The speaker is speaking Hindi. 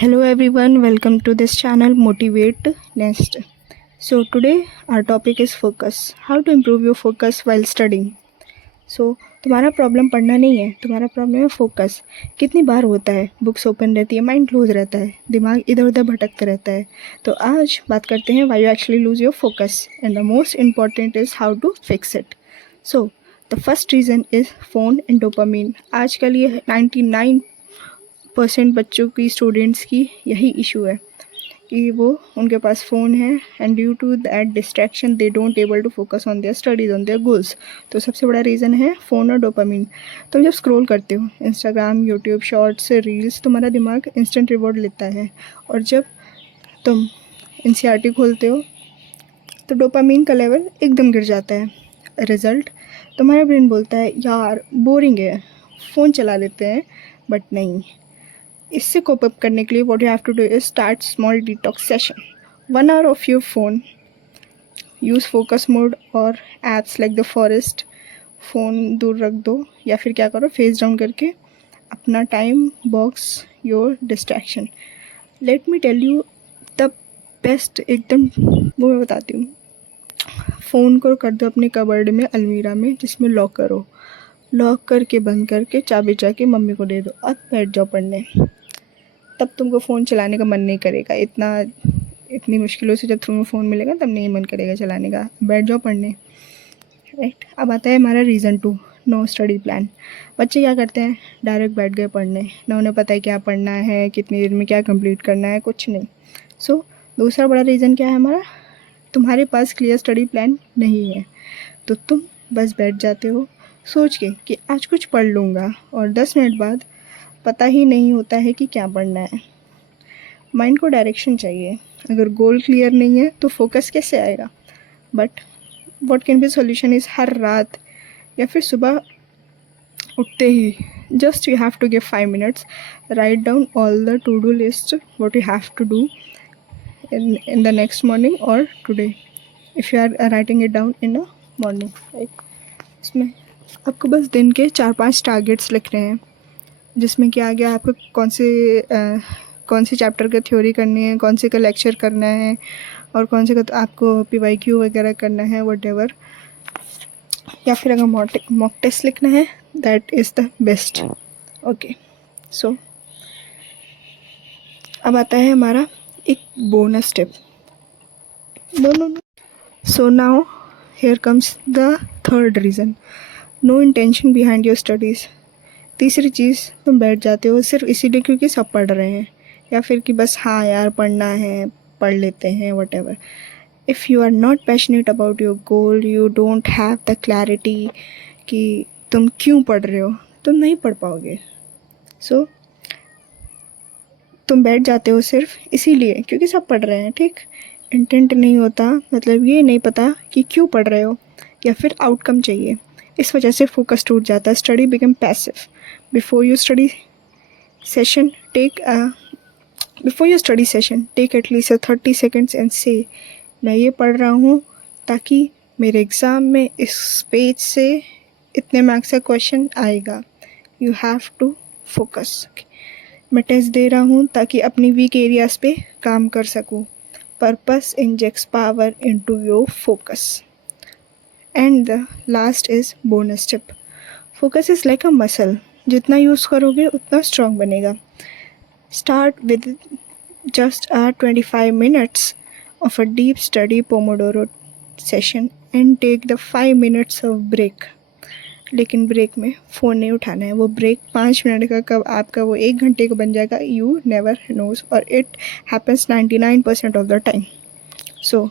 Hello everyone, welcome to this channel Motivate Nest. So today our topic is focus. How to improve your focus while studying. So तुम्हारा प्रॉब्लम पढ़ना नहीं है, तुम्हारा प्रॉब्लम है फोकस. कितनी बार होता है बुक्स ओपन रहती है, माइंड क्लोज रहता है, दिमाग इधर उधर भटकता रहता है. तो आज बात करते हैं why you actually lose your focus and the most important is how to fix it. So the first reason is phone and dopamine. आजकल ये 99% बच्चों की स्टूडेंट्स की यही इशू है कि वो उनके पास फ़ोन है and due to that distraction they don't able to focus on their studies on their goals. तो सबसे बड़ा रीज़न है फ़ोन और डोपामीन. तुम जब स्क्रॉल करते हो इंस्टाग्राम, यूट्यूब, शॉर्ट्स, रील्स, तुम्हारा दिमाग इंस्टेंट रिवॉर्ड लेता है. और जब तुम एनसीईआरटी खोलते हो तो डोपामीन का लेवल एकदम गिर जाता है. रिज़ल्ट, तुम्हारा ब्रेन बोलता है यार बोरिंग है, फ़ोन चला लेते हैं. बट नहीं, इससे कोप अप करने के लिए what you have to do is start small detox session. 1 hour off your phone, use focus mode और apps like the forest. Phone दूर रख दो या फिर क्या करो, फेस डाउन करके अपना time box your distraction. Let me tell you the best, एकदम वो मैं बताती हूँ. फ़ोन को कर दो अपने कबर्ड में, अलमीरा में, जिसमें लॉक करो. लॉक करके बंद करके चाबी जाके मम्मी को दे दो. अब बैठ जाओ पढ़ने. तब तुमको फ़ोन चलाने का मन नहीं करेगा. इतनी मुश्किलों से जब तुम्हें फ़ोन मिलेगा तब नहीं मन करेगा चलाने का. बैठ जाओ पढ़ने. राइट. अब आता है हमारा रीज़न 2, नो स्टडी प्लान. बच्चे क्या करते हैं, डायरेक्ट बैठ गए पढ़ने. ना उन्हें पता है क्या पढ़ना है, कितनी देर में क्या कंप्लीट करना है, कुछ नहीं. सो दूसरा बड़ा रीज़न क्या है हमारा, तुम्हारे पास क्लियर स्टडी प्लान नहीं है. तो तुम बस बैठ जाते हो सोच के कि आज कुछ पढ़ लूँगा, और 10 मिनट बाद पता ही नहीं होता है कि क्या पढ़ना है. माइंड को डायरेक्शन चाहिए. अगर गोल क्लियर नहीं है तो फोकस कैसे आएगा. But what can be solution is हर रात या फिर सुबह उठते ही just you have to give 5 minutes, write down all the to do list what you have to do in the next morning or today, if you are writing it down in a morning, right. इसमें आपको बस दिन के 4-5 टारगेट्स लिखने हैं, जिसमें क्या आ गया आपको कौन से चैप्टर का थ्योरी करनी है, कौन से का लेक्चर करना है, और कौन से का तो आपको PYQ वगैरह करना है, वटेवर. या फिर अगर मॉक टेस्ट लिखना है, that is the best. Okay. So अब आता है हमारा एक bonus tip. No. So now here comes the third reason, no intention behind your studies. तीसरी चीज़, तुम बैठ जाते हो सिर्फ इसीलिए क्योंकि सब पढ़ रहे हैं, या फिर कि बस हाँ यार पढ़ना है, पढ़ लेते हैं, whatever. If you are not passionate about your goal, you don't have the clarity कि तुम क्यों पढ़ रहे हो, तुम नहीं पढ़ पाओगे. सो तुम बैठ जाते हो सिर्फ इसीलिए क्योंकि सब पढ़ रहे हैं. ठीक, इंटेंट नहीं होता, मतलब ये नहीं पता कि क्यों पढ़ रहे हो, या फिर आउटकम चाहिए. इस वजह से फोकस टूट जाता है. Study become passive. Before your study session take at least 30 seconds and से, मैं ये पढ़ रहा हूँ ताकि मेरे एग्ज़ाम में इस पेज से इतने मार्क्स का क्वेश्चन आएगा. You have to focus. मैं टेस्ट दे रहा हूँ ताकि अपनी वीक एरियाज़ पे काम कर सकूँ. Purpose injects power into your focus. And the last is bonus tip. Focus is like a muscle, जितना यूज़ करोगे उतना स्ट्रॉन्ग बनेगा. Start with just 25 minutes of a deep study Pomodoro session and take the 5 minutes of break. लेकिन ब्रेक में फ़ोन नहीं उठाना है. वो ब्रेक 5 मिनट का कब आपका वो 1 घंटे का बन जाएगा, यू नेवर नोज, और it happens 99% of the time. So